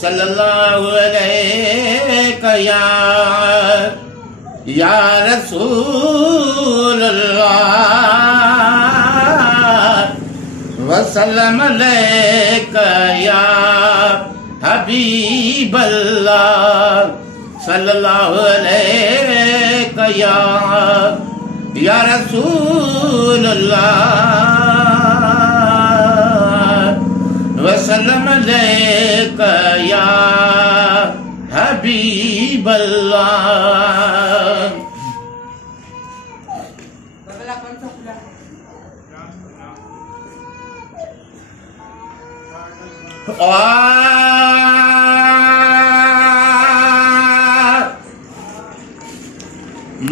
सल्लल्लाहु अलैहि या रसूलल्लाह वसल्लम अलैका या हबीबल्लाह सल्लल्लाहु अलैका या रसूलल्लाह वसल्लम अलैका या हबीबल्लाह।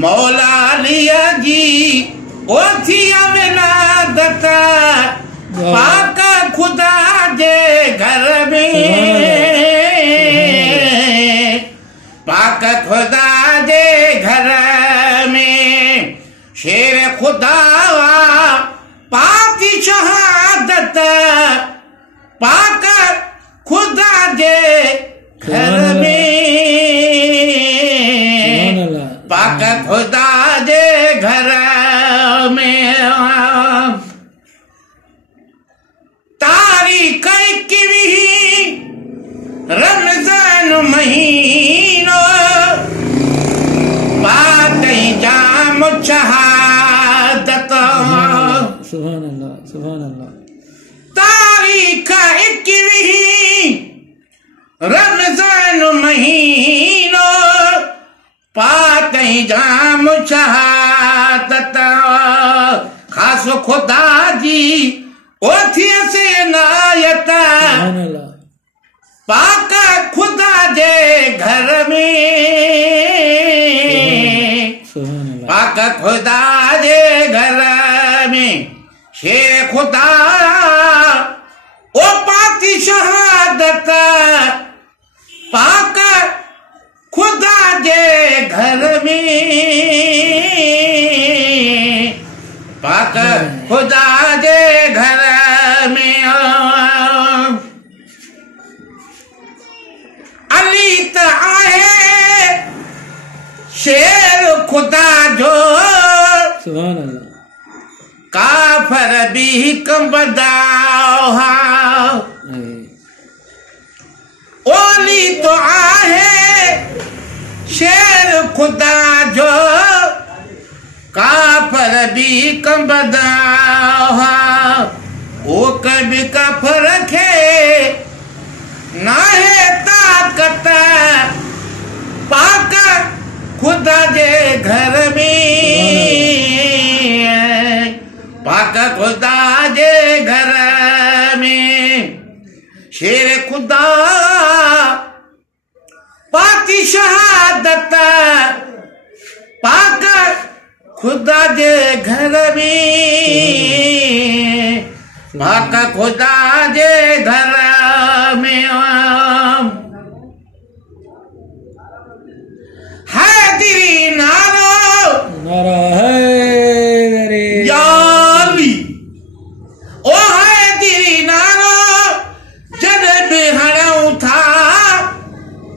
मौला लिया जी ओथिया मिलादत पाक खुदा जे घर में, पाक खुदा जे घर में शेर खुदा पाती शहादत पाक खुदा जे घर में, पाक खुदा जे घर में। तारीख 21 रमजान महीनो पातई जाम शहादत। सुभान अल्लाह सुभान अल्लाह। तारीख 21 रमजान महीनो पातई जाम शहादत। खास खुदा जी ओथिया से नायत पाक खुदा जे घर में, पाक खुदा जे घर में शेर खुदा ओ पाती शहादत पाक खुदा जे घर में, पाक खुदा जे घर में। अली त आहे शेर खुदा जो सुभान अल्लाह। काफर भी कंबदा ओली तो आहे शेर खुदा जो काफर भी कंबदा ओ कभी काफर खे ना है ताकत पाक खुदा जे घर में, पाक खुदा जे घर में शेर खुदा पाती शहादत पाक खुदा जे घर में, पाक खुदा जे घर में। हैदरी नारो नारा हैदरी याली ओ हैदरी नारो जब भी हड़ाऊं था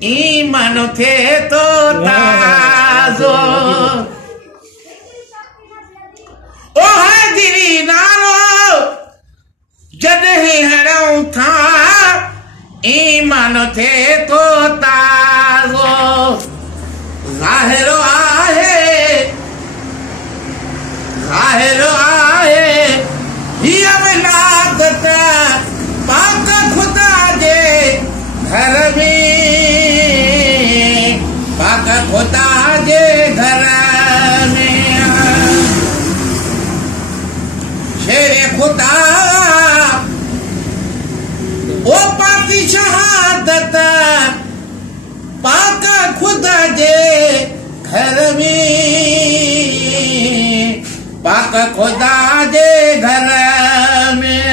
ईमान थे तो ताजो। ओ हैदरी नारो जब ही हड़ाऊं था ईमान थे तो ताजो। ज़ाहिरो आहे ज़ाहिरो आहे हिया मिलादत पाक खुदा जे घर में, पाक खुदा जे घर में शेर खुदा ओ पाती शहादत पाक खुदा जे घर में, पाक खुदा जे घर में।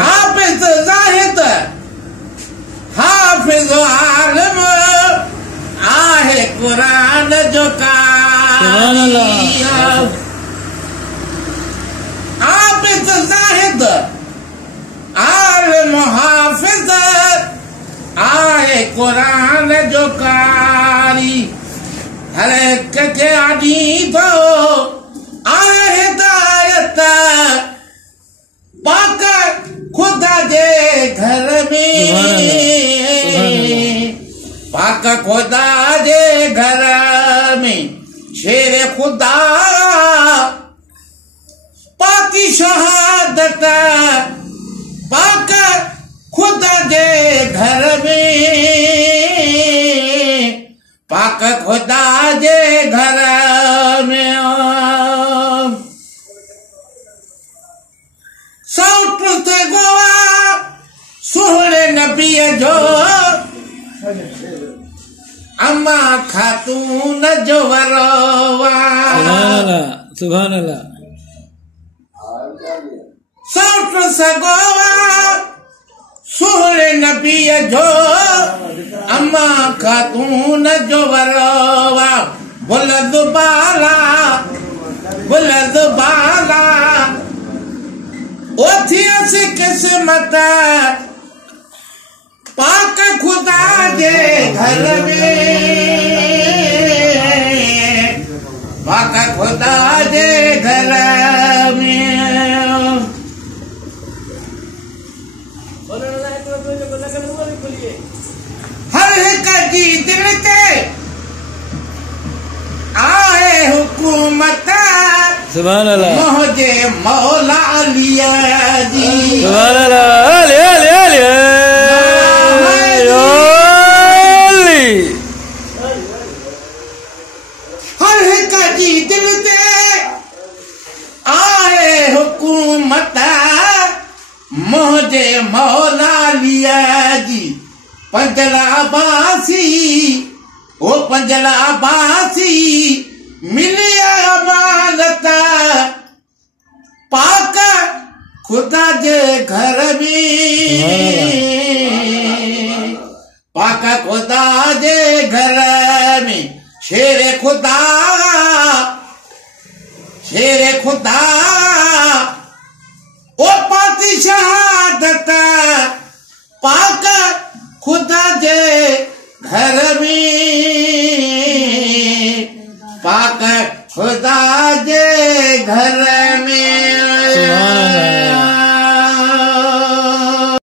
हाफिज ज़ाहिद हाफिज आलिम आहे कुरान जो का सुभान अल्लाह। आबिद जाहिद आलिम हाफिज आए कुरान जो कारी हर एक के आनी दो आए हिदायत पाक खुदा जे घर में पाक खुदा जे घर में शेर खुदा पाकी शहादत पाक खुदा जे घर में पाक खुदा जे घर में सौट से गोवा सोहरे नबी जो अम्मा खातून जो वरोवा सुभान अल्लाह। सौट से गोवा सोहरे नबी जो अम्मा खातून जो वरोवा बुलंद बाला ओथी सी किस्मत पाक खुदा जे घर में पाक खुदा जे घर में हर एक जी दिल के आए हुकूमत सुभान अल्लाह। मोहजे मौला अलिया जी सुभान अल्लाह। अली अली अली हर एक जी दिल दे आए हुकूमत मोहजे मौला अलिया जी पंजला बासी ओ पंजला बासी मिलिया अमानत पाक खुदा जे घर में पाक खुदा जे घर में शेर खुदा ओ पाकी शहादत पाक खुदा जे घर में